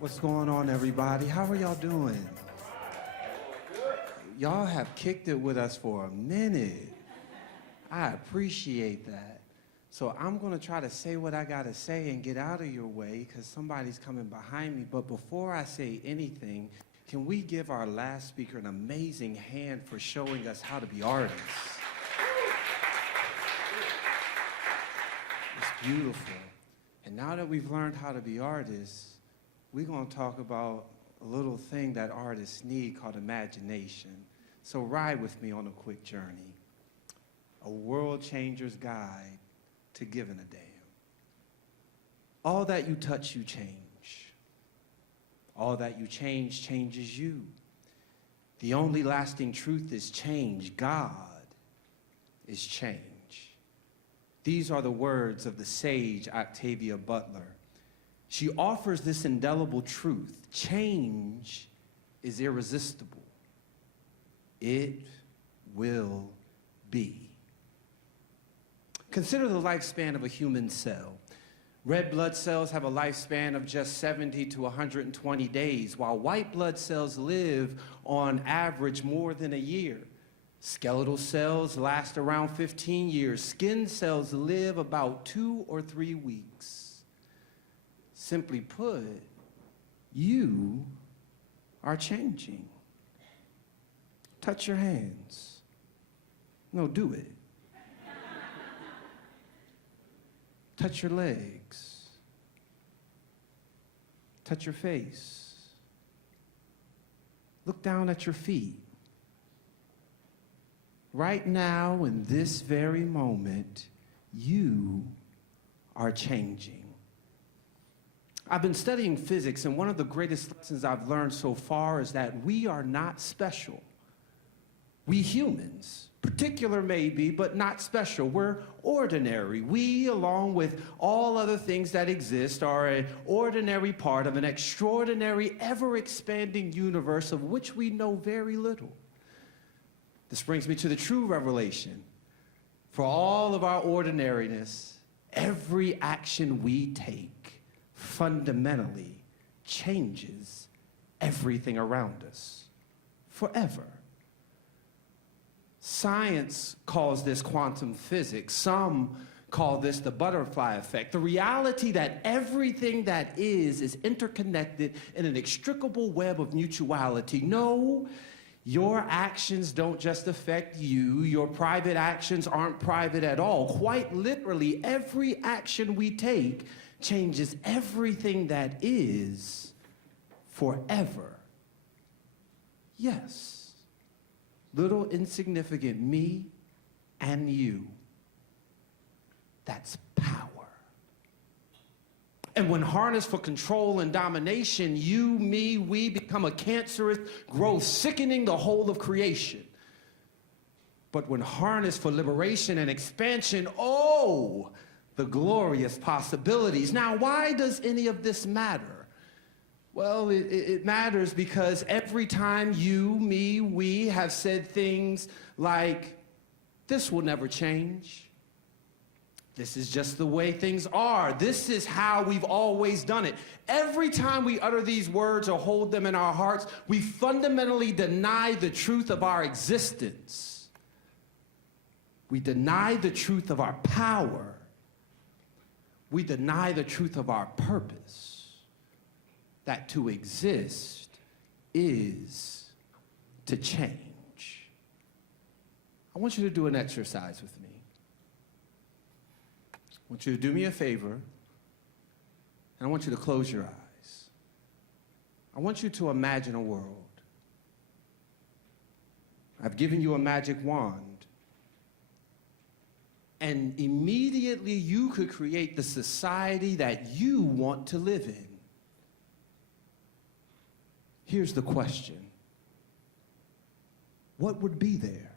What's going on, everybody? How are y'all doing? Y'all have kicked it with us for a minute. I appreciate that. So I'm going to try to say what I got to say and get out of your way because somebody's coming behind me. But before I say anything, can we give our last speaker an amazing hand for showing us how to be artists? It's beautiful. And now that we've learned how to be artists, we're going to talk about a little thing that artists need called imagination. So ride with me on a quick journey. A world changer's guide to giving a damn. All that you touch, you change. All that you change changes you. The only lasting truth is change. God is change. These are the words of the sage Octavia Butler. She offers this indelible truth. Change is irresistible. It will be. Consider the lifespan of a human cell. Red blood cells have a lifespan of just 70 to 120 days, while white blood cells live on average more than a year. Skeletal cells last around 15 years. Skin cells live about 2 or 3 weeks. Simply put, you are changing. Touch your hands. No, do it. Touch your legs. Touch your face. Look down at your feet. Right now, in this very moment, you are changing. I've been studying physics, and one of the greatest lessons I've learned so far is that we are not special. We humans, particular maybe, but not special. We're ordinary. We, along with all other things that exist, are an ordinary part of an extraordinary, ever-expanding universe of which we know very little. This brings me to the true revelation. For all of our ordinariness, every action we take fundamentally changes everything around us forever. Science calls this quantum physics. Some call this the butterfly effect. The reality that everything that is interconnected in an inextricable web of mutuality. No, your actions don't just affect you. Your private actions aren't private at all. Quite literally, every action we take changes everything that is forever. Yes, little insignificant me and you. That's power. And when harnessed for control and domination, you, me, we become a cancerous growth, sickening the whole of creation. But when harnessed for liberation and expansion, oh, the glorious possibilities. Now, why does any of this matter? Well, it matters because every time you, me, we have said things like, this will never change. This is just the way things are. This is how we've always done it. Every time we utter these words or hold them in our hearts, we fundamentally deny the truth of our existence. We deny the truth of our power. We deny the truth of our purpose. That to exist is to change. I want you to do an exercise with me. I want you to do me a favor, and I want you to close your eyes. I want you to imagine a world. I've given you a magic wand, and immediately you could create the society that you want to live in. Here's the question. What would be there?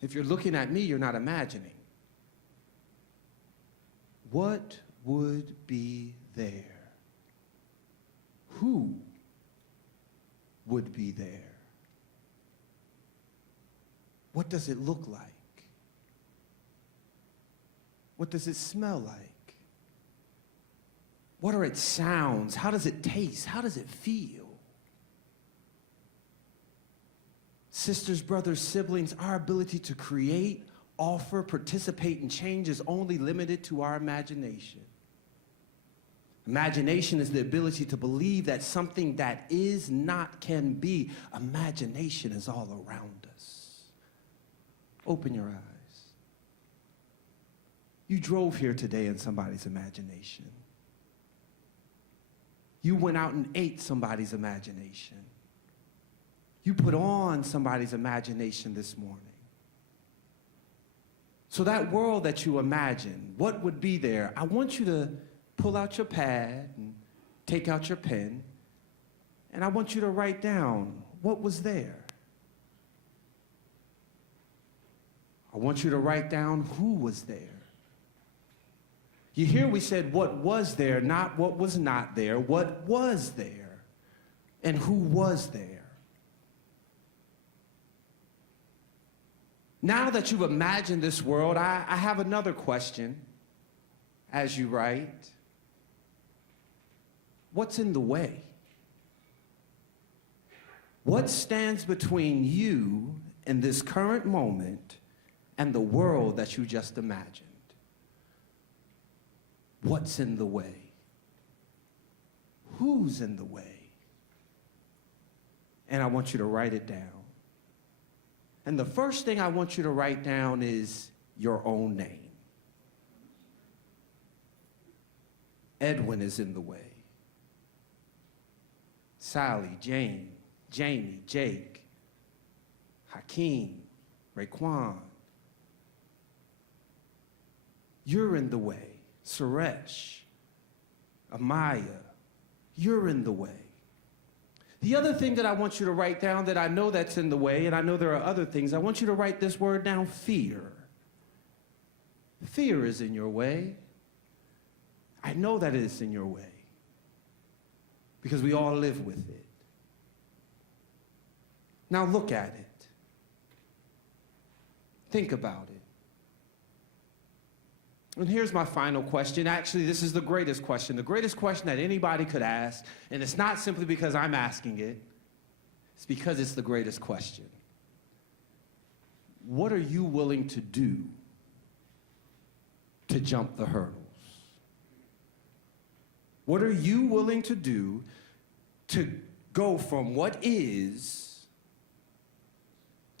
If you're looking at me, you're not imagining. What would be there? Who would be there? What does it look like? What does it smell like? What are its sounds? How does it taste? How does it feel? Sisters, brothers, siblings, our ability to create, offer, participate, and change is only limited to our imagination. Imagination is the ability to believe that something that is not can be. Imagination is all around us. Open your eyes. You drove here today in somebody's imagination. You went out and ate somebody's imagination. You put on somebody's imagination this morning. So that world that you imagine, what would be there? I want you to pull out your pad and take out your pen, and I want you to write down what was there. I want you to write down who was there. You hear we said what was there, not what was not there. What was there and who was there? Now that you've imagined this world, I have another question as you write. What's in the way? What stands between you in this current moment and the world that you just imagined? What's in the way? Who's in the way? And I want you to write it down. And the first thing I want you to write down is your own name. Edwin is in the way. Sally, Jane, Jamie, Jake, Hakeem, Raekwon. You're in the way. Suresh, Amaya, you're in the way. The other thing that I want you to write down that I know that's in the way, and I know there are other things, I want you to write this word down, fear. Fear is in your way. I know that it's in your way because we all live with it. Now look at it. Think about it. And here's my final question. Actually, this is the greatest question that anybody could ask. And it's not simply because I'm asking it. It's because it's the greatest question. What are you willing to do to jump the hurdles? What are you willing to do to go from what is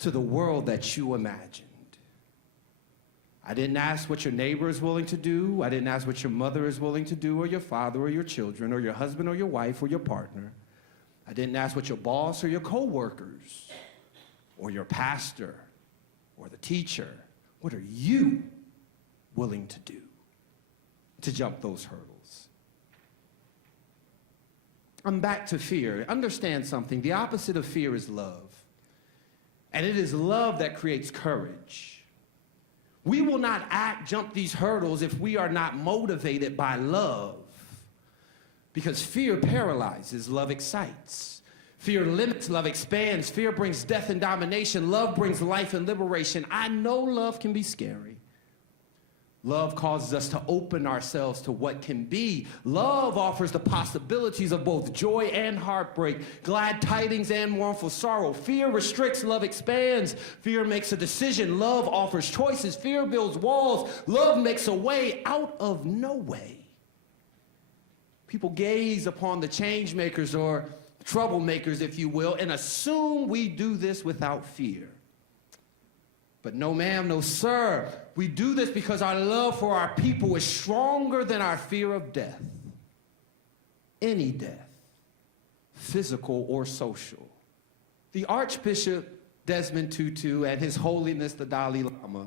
to the world that you imagine? I didn't ask what your neighbor is willing to do. I didn't ask what your mother is willing to do, or your father, or your children, or your husband, or your wife, or your partner. I didn't ask what your boss or your coworkers, or your pastor, or the teacher. What are you willing to do to jump those hurdles? I'm back to fear. Understand something. The opposite of fear is love. And it is love that creates courage. We will not jump these hurdles if we are not motivated by love. Because fear paralyzes, love excites. Fear limits, love expands. Fear brings death and domination. Love brings life and liberation. I know love can be scary. Love causes us to open ourselves to what can be. Love offers the possibilities of both joy and heartbreak, glad tidings and mournful sorrow. Fear restricts, love expands. Fear makes a decision, love offers choices. Fear builds walls, love makes a way out of no way. People gaze upon the change makers or troublemakers, if you will, and assume we do this without fear. But no ma'am, no sir. We do this because our love for our people is stronger than our fear of death. Any death, physical or social. The Archbishop Desmond Tutu and His Holiness the Dalai Lama,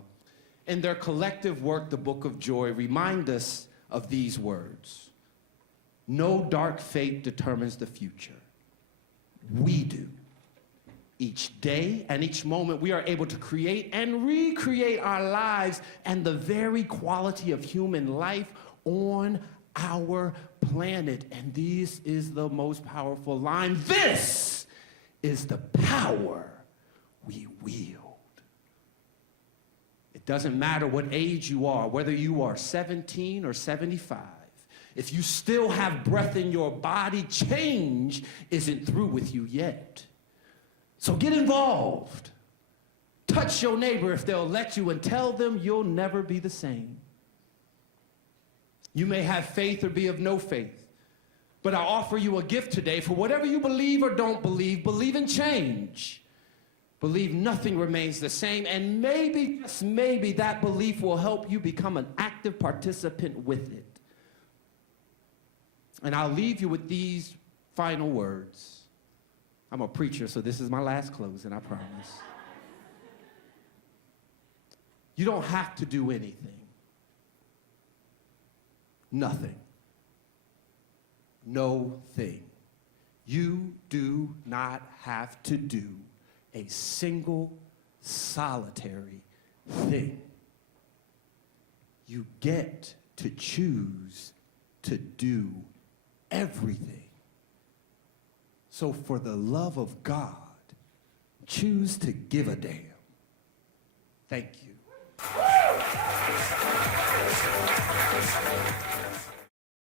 in their collective work, The Book of Joy, remind us of these words. No dark fate determines the future. We do. Each day and each moment, we are able to create and recreate our lives and the very quality of human life on our planet. And this is the most powerful line. This is the power we wield. It doesn't matter what age you are, whether you are 17 or 75. If you still have breath in your body, change isn't through with you yet. So get involved. Touch your neighbor if they'll let you and tell them you'll never be the same. You may have faith or be of no faith, but I offer you a gift today for whatever you believe or don't believe. Believe in change. Believe nothing remains the same, and maybe, just maybe, that belief will help you become an active participant with it. And I'll leave you with these final words. I'm a preacher, so this is my last closing, I promise. You don't have to do anything. Nothing. No thing. You do not have to do a single solitary thing. You get to choose to do everything. So for the love of God, choose to give a damn. Thank you.